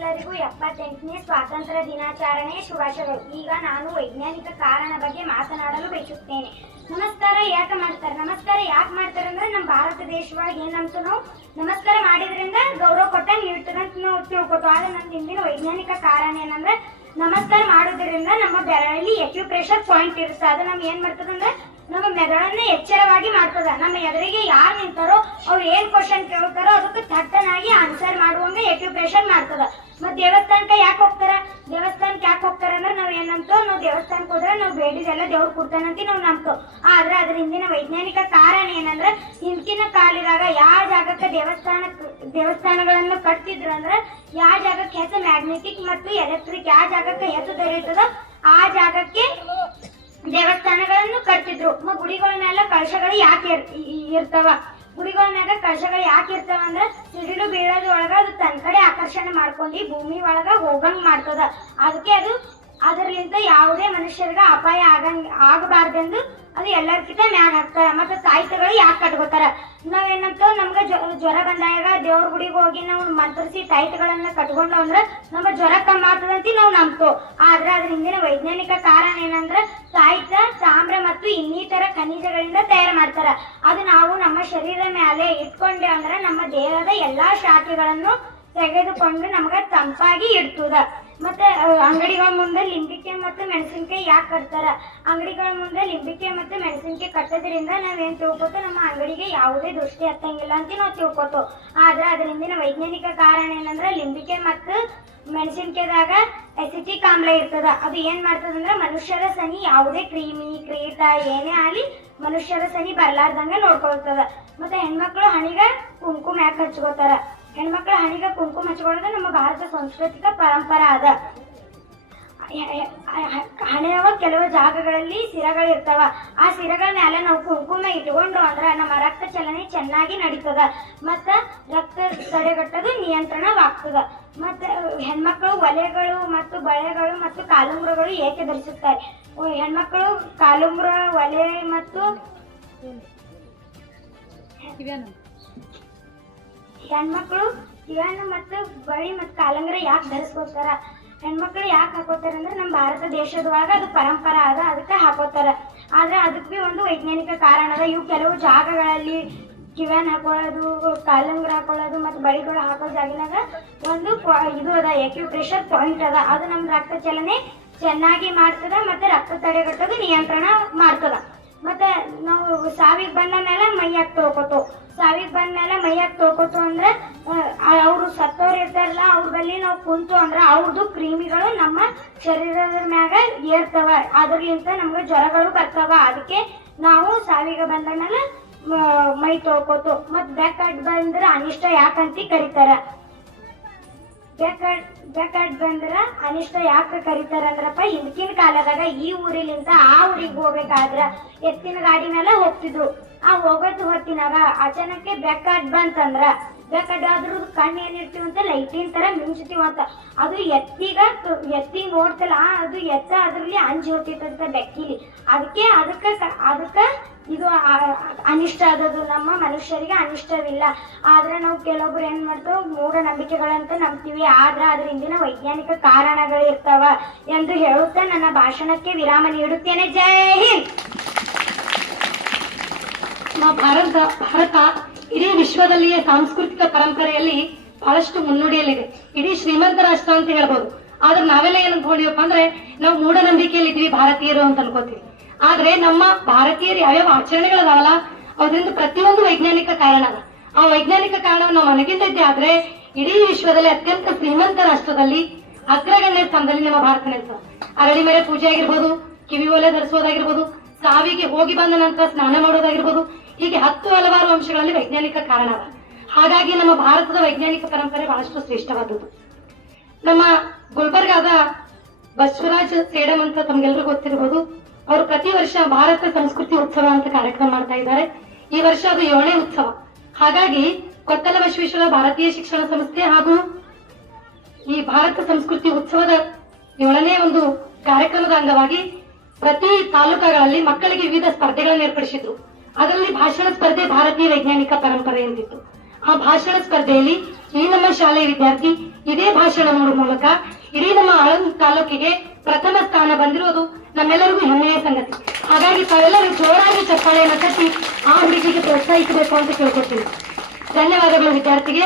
ನಿಮ್ಮೆಲ್ಲರಿಗೂ ಎಪ್ಪತ್ತೆಂಟನೇ ಸ್ವಾತಂತ್ರ್ಯ ದಿನಾಚರಣೆ ಶುಭಾಶಯಗಳು ಈಗ ನಾನು ವೈಜ್ಞಾನಿಕ ಕಾರಣ ಬಗ್ಗೆ ಮಾತನಾಡಲು ಬಯಸುತ್ತೇನೆ. ನಮಸ್ಕಾರ, ಯಾಕೆ ಮಾಡ್ತಾರೆ? ನಮಸ್ಕಾರ, ಯಾಕೆ ಮಾಡ್ತಾರೆ ಅಂದ್ರೆ ನಮ್ಮ ಭಾರತ ದೇಶವಾಗಿ ಏನಂತ ನಾವು ನಮಸ್ಕಾರ ಮಾಡಿದ್ರಿಂದ ಗೌರವ ಕೊಟ್ಟ ನೀಡ್ತದಂತ ನಾವು ತಿಳ್ಕೊತು ಆದ್ರೆ ನನ್ನ ಹಿಂದಿನ ವೈಜ್ಞಾನಿಕ ಕಾರಣ ಏನಂದ್ರೆ ನಮಸ್ಕಾರ ಮಾಡೋದ್ರಿಂದ ನಮ್ಮ ಬೆರಳಲ್ಲಿ ಎಕ್ಯುಪ್ರೆಷರ್ ಪಾಯಿಂಟ್ ಇರುತ್ತೆ. ಅದು ನಮ್ಗೆ ಏನ್ ಮಾಡ್ತದಂದ್ರೆ ನಮ್ಮ ಮೆದುಳನ್ನ ಎಚ್ಚರವಾಗಿ ಮಾಡ್ತದ. ನಮ್ಮ ಎದುರಿಗೆ ಯಾರು ನಿಂತಾರೋ ಅವ್ರು ಏನ್ ಕ್ವಶನ್ ಕೇಳ್ತಾರೋ ಅದಕ್ಕೆ ಥಟ್ಟನಾಗಿ ಆನ್ಸರ್ ಮಾಡುವಂಗ ಎಕ್ಯುಪ್ರೇಷನ್ ಮಾಡ್ತದ. ಮತ್ ದೇವಸ್ಥಾನಕ್ಕೆ ಯಾಕೆ ಹೋಗ್ತಾರ? ದೇವಸ್ಥಾನಕ್ಕೆ ಯಾಕೆ ಹೋಗ್ತಾರ ಅಂದ್ರೆ ನಾವ್ ಏನಂತೋ ನಾವು ದೇವಸ್ಥಾನಕ್ಕೆ ಹೋದ್ರೆ ನಾವು ಬೇಡಿದೆಲ್ಲ ದೇವ್ರು ಕೊಡ್ತಾನಂತ ನಾವು ನಂಬ್ತೋ ಆದ್ರೆ ಅದ್ರ ಹಿಂದಿನ ವೈಜ್ಞಾನಿಕ ಕಾರಣ ಏನಂದ್ರೆ ಹಿಂದಿನ ಕಾಲದಾಗ ಯಾವ ಜಾಗಕ್ಕೆ ದೇವಸ್ಥಾನ ದೇವಸ್ಥಾನಗಳನ್ನು ಕಟ್ತಿದ್ರು ಅಂದ್ರೆ ಯಾವ ಜಾಗಕ್ಕೆ ಹೆಚ್ಚು ಮ್ಯಾಗ್ನೆಟಿಕ್ ಮತ್ತು ಎಲೆಕ್ಟ್ರಿಕ್ ಯಾವ ಜಾಗಕ್ಕೆ ಹೆಚ್ಚು ದೊರೆಯುತ್ತದೋ ದೇವಸ್ಥಾನಗಳನ್ನು ಮತ್ತೆ ಮ ಗುಡಿಗಳ ಮೇಲೆ ಕಳಶಗಳು ಯಾಕೆ ಇರ್ತಾವ? ಗುಡಿಗಳನ್ನಾಗ ಕಳಶಗಳು ಯಾಕೆ ಇರ್ತಾವ ಅಂದ್ರೆ ಸಿಡಿಲು ಬೀಳೋದ್ ಒಳಗ ಅದು ತನ್ನ ಕಡೆ ಆಕರ್ಷಣೆ ಮಾಡ್ಕೊಂಡು ಭೂಮಿ ಒಳಗ ಹೋಗಂಗ್ ಮಾಡ್ತದ. ಅದಕ್ಕೆ ಅದು ಅದರ್ಲಿಂದ ಯಾವುದೇ ಮನುಷ್ಯರಿಗೆ ಅಪಾಯ ಆಗಂಗ್ ಆಗಬಾರ್ದೆಂದು ಅದು ಎಲ್ಲರ್ಕಿಂತ ಮ್ಯಾಗ ಹಾಕ್ತಾರ. ಮತ್ತೆ ತಾಯ್ತಗಳು ಯಾಕೆ ಕಟ್ಕೋತಾರ? ನಾವೇನಂತ ನಮ್ಗೆ ಜ್ವ- ಜ್ವರ ಬಂದಾಗ ದೇವ್ರ ಗುಡಿಗೆ ಹೋಗಿ ನಾವು ಮಂತ್ರಿಸಿ ಸಾಹಿತ್ಯಗಳನ್ನ ಕಟ್ಕೊಂಡು ಅಂದ್ರೆ ನಮ್ಮ ಜ್ವರ ಕಮ್ಮಿ ಆಗ್ತದಂತ ನಾವು ನಂಬ್ತು ಆದ್ರೆ ಅದ್ರ ಹಿಂದಿನ ವೈಜ್ಞಾನಿಕ ಕಾರಣ ಏನಂದ್ರೆ ತಾಯ್ತ ತಾಮ್ರ ಮತ್ತು ಇನ್ನಿತರ ಖನಿಜಗಳಿಂದ ತಯಾರು ಮಾಡ್ತಾರ. ಅದು ನಾವು ನಮ್ಮ ಶರೀರ ಮೇಲೆ ಇಟ್ಕೊಂಡೆ ಅಂದ್ರೆ ನಮ್ಮ ದೇಹದ ಎಲ್ಲಾ ಶಾಖೆಗಳನ್ನು ತೆಗೆದುಕೊಂಡು ನಮ್ಗೆ ತಂಪಾಗಿ ಇಡ್ತದ. ಮತ್ತೆ ಅಂಗಡಿಗಳ ಮುಂದೆ ಲಿಂಬಿಕೆ ಮತ್ತು ಮೆಣಸಿನಕಾಯಿ ಯಾಕೆ ಕಟ್ತಾರ? ಅಂಗಡಿಗಳ ಮುಂದೆ ಲಿಂಬಿಕೆ ಮತ್ತು ಮೆಣಸಿನಕಾಯಿ ಕಟ್ಟೋದ್ರಿಂದ ನಾವೇನು ತಿಳ್ಕೊತೋ? ನಮ್ಮ ಅಂಗಡಿಗೆ ಯಾವುದೇ ದೃಷ್ಟಿ ಹತ್ತಂಗಿಲ್ಲ ಅಂತ ನಾವು ತಿಳ್ಕೊತೋ. ಆದ್ರೆ ಅದರಿಂದಿನ ವೈಜ್ಞಾನಿಕ ಕಾರಣ ಏನಂದ್ರೆ ಲಿಂಬಿಕೆ ಮತ್ತು ಮೆಣಸಿನ್ಕಾಯ್ದಾಗ ಎಸಿಟಿಕ್ ಆಮ್ಲ ಇರ್ತದ. ಅದು ಏನ್ ಮಾಡ್ತದಂದ್ರೆ ಮನುಷ್ಯರ ಸನಿ ಯಾವುದೇ ಕ್ರೀಮಿ, ಕ್ರೀಟ ಏನೇ ಆಗಲಿ ಮನುಷ್ಯರ ಸನಿ ಬರ್ಲಾರ್ದಂಗ ನೋಡ್ಕೊಳ್ತದ. ಮತ್ತೆ ಹೆಣ್ಮಕ್ಳು ಹಣಿಗ ಕುಂಕುಮ ಯಾಕೆ ಹಚ್ಕೋತಾರ? ಹೆಣ್ಮಕ್ಳ ಹಣಿಗೆ ಕುಂಕುಮ ಹಚ್ಕೊಳ್ಳೋದು ನಮ್ಮ ಭಾರತ ಸಾಂಸ್ಕೃತಿಕ ಪರಂಪರೆ ಅದ. ಹಣೆಯವ ಕೆಲವು ಜಾಗಗಳಲ್ಲಿ ಸಿರಗಳು ಇರ್ತಾವ ಆ ಸಿರಗಳ ಮೇಲೆ ನಾವು ಕುಂಕುಮ ಇಟ್ಕೊಂಡು ಅಂದ್ರೆ ನಮ್ಮ ರಕ್ತ ಚಲನೆ ಚೆನ್ನಾಗಿ ನಡೀತದ. ಮತ್ತ ರಕ್ತ ತಡೆಗಟ್ಟೋದು ನಿಯಂತ್ರಣವಾಗ್ತದ. ಮತ್ತ ಹೆಣ್ಮಕ್ಳು ಒಲೆಗಳು ಮತ್ತು ಬಳೆಗಳು ಮತ್ತು ಕಾಲುಂಗುರಗಳು ಏಕೆ ಧರಿಸುತ್ತಾರೆ? ಹೆಣ್ಮಕ್ಳು ಕಾಲುಂಗುರ, ಒಲೆ ಮತ್ತು ಹೆಣ್ಮಕ್ಳು ಕಿವ್ಯಾನ ಮತ್ತು ಬಳಿ ಮತ್ತು ಕಾಲಂಗ್ರ ಯಾಕೆ ಧರಿಸ್ಕೋತಾರ? ಹೆಣ್ಮಕ್ಳು ಯಾಕೆ ಹಾಕೋತಾರ ಅಂದ್ರೆ ನಮ್ಮ ಭಾರತ ದೇಶದೊಳಗೆ ಅದು ಪರಂಪರೆ ಅದ, ಅದಕ್ಕೆ ಹಾಕೋತಾರ. ಆದ್ರೆ ಅದಕ್ಕೆ ಭೀ ಒಂದು ವೈಜ್ಞಾನಿಕ ಕಾರಣ ಅದ. ಇವು ಕೆಲವು ಜಾಗಗಳಲ್ಲಿ ಕಿವ್ಯಾನ್ ಹಾಕೊಳ್ಳೋದು, ಕಾಲಂಗ್ರ ಹಾಕೊಳ್ಳೋದು, ಮತ್ತು ಬಳಿಗಳು ಹಾಕೋ ಜಾಗಿನಾಗ ಒಂದು ಇದು ಅದ ಎಕ್ಯುಪ್ರೆಷರ್ ಪಾಯಿಂಟ್ ಅದ. ಅದು ನಮ್ಮ ರಕ್ತ ಚಲನೆ ಚೆನ್ನಾಗಿ ಮಾಡ್ತದ, ಮತ್ತೆ ರಕ್ತ ತಡೆಗಟ್ಟೋದು, ನಿಯಂತ್ರಣ ಮಾಡ್ತದ. ಮತ್ತೆ ನಾವು ಸಾವಿಗೆ ಬಂದ ಮೇಲೆ ಮೈಯಾಗಿ ತೊಳ್ಕೊತು? ಸಾವಿಗೆ ಬಂದ ಮೇಲೆ ಮೈಯಾಗ ತೊಳ್ಕೊತು ಅಂದ್ರೆ ಅವರು ಸತ್ತವ್ರು ಇರ್ತಾರಲ್ಲ ಅವ್ರ ಬಲ್ಲಿ ನಾವು ಕುಂತು ಅಂದ್ರೆ ಅವ್ರದ್ದು ಕ್ರೀಮಿಗಳು ನಮ್ಮ ಶರೀರದ ಮ್ಯಾಗ ಏರ್ತವ. ಅದ್ರಲಿಂತ ನಮ್ಗೆ ಜ್ವರಗಳು ಬರ್ತಾವ. ಅದಕ್ಕೆ ನಾವು ಸಾವಿಗೆ ಬಂದ ಮೇಲೆ ಮ- ಮೈ ತೊಳ್ಕೊತು. ಮತ್ ಬೆಕ್ಕ ಅಡ್ಡ ಬಂದ್ರೆ ಅನಿಷ್ಟ ಯಾಕಂತ ಕರೀತಾರ. ಬೆಕ್ಕಡ್ ಬಂದ್ರ ಅನಿಷ್ಟ ಯಾಕೆ ಕರಿತಾರಂದ್ರಪ್ಪ ಹಿಂದಿನ ಕಾಲದಾಗ ಈ ಊರಿಲಿಂದ ಆ ಊರಿಗೆ ಹೋಗ್ಬೇಕಾದ್ರ ಎತ್ತಿನ ಗಾಡಿ ಮೇಲೆ ಹೋಗ್ತಿದ್ರು. ಆ ಹೋಗೋದು ಹೊತ್ತಿನಾಗ ಅಚಾನಕ್ಕೆ ಬೆಕ್ಕಡ್ ಬಂತಂದ್ರ ಆದ್ರೂ ಕಣ್ಣು ಏನಿರ್ತೀವಿ ಅಂತ ಲೈಟಿನ ತರ ಮಿಂಚ್ತೀವಿ ಅಂತ. ಅದು ಎತ್ತಿಗ ಎತ್ತಿ ನೋಡ್ತಲ್ಲ ಅದು ಎತ್ತ ಅದ್ರಲ್ಲಿ ಅಂಜಿ ಹೋಗ್ತಿತ್ತಂತ ಬೆಕ್ಕಿಲಿ. ಅದಕ್ಕೆ ಅದಕ್ಕೆ ಅದಕ್ಕೆ ಇದು ಅನಿಷ್ಟ ಆದದ್ದು ನಮ್ಮ ಮನುಷ್ಯರಿಗೆ ಅನಿಷ್ಟವಿಲ್ಲ. ಆದ್ರೆ ನಾವು ಕೆಲವೊಬ್ರು ಏನ್ ಮಾಡ್ತಾವ್? ಮೂಢನಂಬಿಕೆಗಳಂತ ನಂಬ್ತೀವಿ. ಆದ್ರೆ ಅದ್ರ ಹಿಂದಿನ ವೈಜ್ಞಾನಿಕ ಕಾರಣಗಳು ಇರ್ತಾವ ಎಂದು ಹೇಳುತ್ತಾ ನನ್ನ ಭಾಷಣಕ್ಕೆ ವಿರಾಮ ನೀಡುತ್ತೇನೆ. ಜೈ ಹಿಂದ್! ನಮ್ಮ ಭಾರತ ಭಾರತ ಇಡೀ ವಿಶ್ವದಲ್ಲಿಯೇ ಸಾಂಸ್ಕೃತಿಕ ಪರಂಪರೆಯಲ್ಲಿ ಬಹಳಷ್ಟು ಮುನ್ನುಡಿಯಲ್ಲಿದೆ. ಇಡೀ ಶ್ರೀಮಂತ ರಾಷ್ಟ್ರ ಅಂತ ಹೇಳ್ಬೋದು. ಆದ್ರೆ ನಾವೆಲ್ಲ ಏನ್ ಅನ್ಕೊಂಡಿವಪ್ಪ ಅಂದ್ರೆ ನಾವು ಮೂಢನಂಬಿಕೆಯಲ್ಲಿ ಇದೀವಿ ಭಾರತೀಯರು ಅಂತ ಅನ್ಕೋತೀವಿ. ಆದ್ರೆ ನಮ್ಮ ಭಾರತೀಯರು ಯಾವ್ಯಾವ ಆಚರಣೆಗಳದಾವಲ್ಲ, ಅದರಿಂದ ಪ್ರತಿಯೊಂದು ವೈಜ್ಞಾನಿಕ ಕಾರಣ ಅದ. ಆ ವೈಜ್ಞಾನಿಕ ಕಾರಣ ನಾವು ಮನಗಿದ್ದದ್ದೇ ಆದ್ರೆ ಇಡೀ ವಿಶ್ವದಲ್ಲಿ ಅತ್ಯಂತ ಶ್ರೀಮಂತ ರಾಷ್ಟ್ರದಲ್ಲಿ ಅಗ್ರಗಣ್ಯ ಸ್ಥಾನದಲ್ಲಿ ನಮ್ಮ ಭಾರತ ನಿಲ್ತದೆ ಅರಳಿ ಮೇಲೆ ಪೂಜೆ ಆಗಿರ್ಬೋದು, ಕಿವಿ ಒಲೆ ಧರಿಸೋದಾಗಿರ್ಬೋದು, ಸಾವಿಗೆ ಹೋಗಿ ಬಂದ ನಂತರ ಸ್ನಾನ ಮಾಡೋದಾಗಿರ್ಬೋದು, ಹೀಗೆ ಹತ್ತು ಹಲವಾರು ಅಂಶಗಳಲ್ಲಿ ವೈಜ್ಞಾನಿಕ ಕಾರಣ ಅದ. ಹಾಗಾಗಿ ನಮ್ಮ ಭಾರತದ ವೈಜ್ಞಾನಿಕ ಪರಂಪರೆ ಬಹಳಷ್ಟು ಶ್ರೇಷ್ಠವಾದದ್ದು. ನಮ್ಮ ಗುಲ್ಬರ್ಗಾದ ಬಸವರಾಜ್ ಸೇಡಂ ಅಂತ ತಮ್ಗೆಲ್ರಿಗೂ ಗೊತ್ತಿರಬಹುದು ಅವರು ಪ್ರತಿ ವರ್ಷ ಭಾರತ ಸಂಸ್ಕೃತಿ ಉತ್ಸವ ಅಂತ ಕಾರ್ಯಕ್ರಮ ಮಾಡ್ತಾ ಇದ್ದಾರೆ. ಈ ವರ್ಷ ಅದು ಏಳನೇ ಉತ್ಸವ. ಹಾಗಾಗಿ ಕೊತ್ತಲ ಬಸವೇಶ್ವರ ಭಾರತೀಯ ಶಿಕ್ಷಣ ಸಂಸ್ಥೆ ಹಾಗೂ ಈ ಭಾರತ ಸಂಸ್ಕೃತಿ ಉತ್ಸವದ ಏಳನೇ ಒಂದು ಕಾರ್ಯಕ್ರಮದ ಅಂಗವಾಗಿ ಪ್ರತಿ ತಾಲೂಕುಗಳಲ್ಲಿ ಮಕ್ಕಳಿಗೆ ವಿವಿಧ ಸ್ಪರ್ಧೆಗಳನ್ನು ಏರ್ಪಡಿಸಿದ್ರು. ಅದರಲ್ಲಿ ಭಾಷಣ ಸ್ಪರ್ಧೆ ಭಾರತೀಯ ವೈಜ್ಞಾನಿಕ ಪರಂಪರೆ ಎಂದಿತ್ತು. ಆ ಭಾಷಣ ಸ್ಪರ್ಧೆಯಲ್ಲಿ ಈ ನಮ್ಮ ಶಾಲೆಯ ವಿದ್ಯಾರ್ಥಿ ಇದೇ ಭಾಷಣ ನೋಡುವ ಮೂಲಕ ಇಡೀ ನಮ್ಮ ಆಳಂದ ತಾಲೂಕಿಗೆ ಪ್ರಥಮ ಸ್ಥಾನ ಬಂದಿರುವುದು ನಮ್ಮೆಲ್ಲರಿಗೂ ಹೆಮ್ಮೆಯ ಸಂಗತಿ. ಹಾಗಾಗಿ ತಾವೆಲ್ಲರೂ ಜೋರಾಗಿ ಚಪ್ಪಾಳೆಯನ್ನು ಕಟ್ಟಿ ಆ ಹುಡುಗಿಗೆ ಪ್ರೋತ್ಸಾಹಿಸಬೇಕು ಅಂತ ಕೇಳ್ಕೊಡ್ತೀನಿ. ಧನ್ಯವಾದಗಳು ವಿದ್ಯಾರ್ಥಿಗೆ.